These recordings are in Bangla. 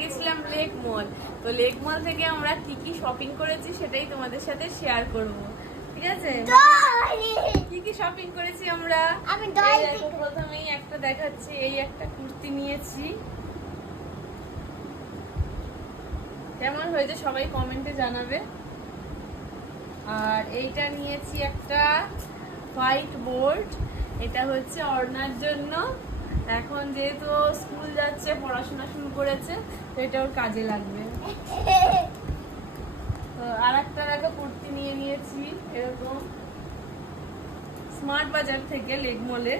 গেছিলাম লেক মল। তো লেক মল থেকে আমরা কি কি শপিং করেছি সেটাই তোমাদের সাথে শেয়ার করব, ঠিক আছে? কি কি শপিং করেছি আমরা, প্রথমেই একটা দেখাচ্ছি। এই একটা কুর্তি নিয়েছি, কেমন হয়েছে সবাই কমেন্টে জানাবে। আর এইটা নিয়েছি একটা হোয়াইট বোর্ড, এটা হচ্ছে অর্ণার জন্য। এখন যেহেতু স্কুল যাচ্ছে, পড়াশোনা শুরু করেছে, তো এটা ওর কাজে লাগবে। তো আর একটা দেখো কুর্তি নিয়ে নিয়েছি এরকম স্মার্ট বাজার থেকে, লেক মলে।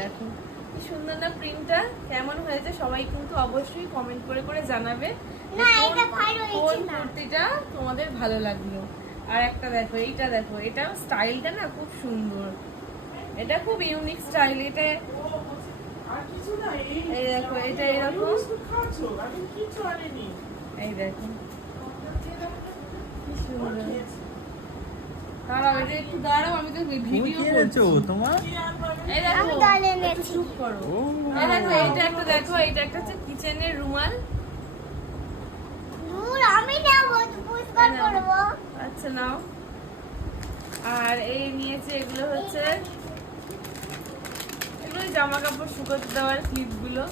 দেখো কি সুন্দর না প্রিন্টটা, কেমন হয়েছে সবাই কিন্তু অবশ্যই কমেন্ট করে করে জানাবে কোন কুর্তিটা তোমাদের ভালো লাগলো। আর একটা দেখো, এইটা দেখো, এটা স্টাইলটা না খুব সুন্দর, এটা খুব ইউনিক স্টাইল। এটা এই দেখো, এটা এরকম, এই দেখো কি সুন্দর। দাঁড়াও, এটা একটু দাঁড়াও, আমি তো ভিডিও করছি তোমার। এই দেখো, একটু চুপ করো। এই দেখো, এইটা একটা দেখো, এইটা একটা হচ্ছে কিচেনের রুমাল। আমি নেবো, পরিষ্কার করব। আচ্ছা নাও। আর এই নিয়েছে, এগুলো হচ্ছে এগুলো জামা কাপড় শুকোতে দেওয়ার ক্লিপ গুলো।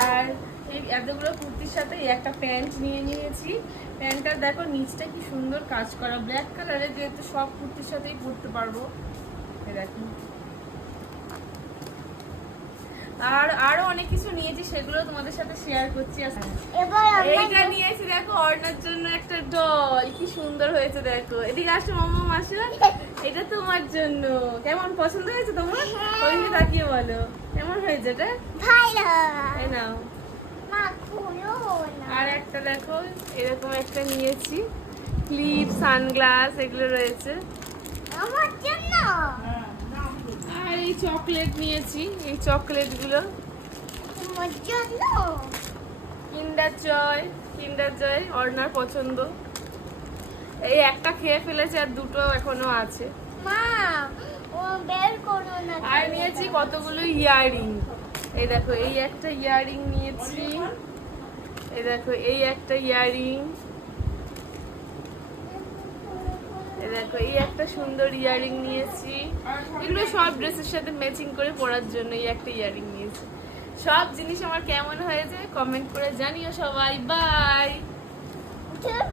আর এই এতগুলো কুর্তির সাথে একটা প্যান্ট নিয়ে নিয়েছি। প্যান্টটা দেখো নিচটা কি সুন্দর কাজ করা, ব্ল্যাক কালারে, যেহেতু সব কুর্তির সাথেই পরতে পারবো। দেখো, আর আরো অনেক কিছু নিয়েছি, সেগুলো তোমাদের সাথে শেয়ার করছি। এইটা নিয়েছি দেখো অর্ণার জন্য একটা ডল, কি সুন্দর হয়েছে দেখো। এদিকে আসো মাম্মা, আসো, এটা তোমার জন্য। কেমন পছন্দ হয়েছে তোমার? ওইদিকে তাকিয়ে বলো কেমন হয়েছে এটা। ভালো। এই নাও। মা খুলো না। আর একটা দেখো এরকম একটা নিয়েছি, ক্লিপ, সানগ্লাস, এগুলো রয়েছে আমার জন্য। আর এই চকলেট নিয়েছি, এই চকলেট গুলো আমার জন্য। কিন্ডার জয় অর্ণার পছন্দ। এই একটা খেয়ে ফেলেছে, আর দুটো এখনো আছে। মা ও বের করো না। আর নিয়েছি কতগুলো ইয়াররিং। এই দেখো, এই একটা ইয়াররিং নিয়েছি, এই দেখো এই একটা ইয়াররিং, এই দেখো এই একটা সুন্দর ইয়াররিং নিয়েছি। এগুলো সব ড্রেসের সাথে ম্যাচিং করে পরার জন্য এই একটা ইয়াররিং নিয়েছি। সব জিনিস আমার কেমন হয়েছে কমেন্ট করে জানিও সবাই। বাই।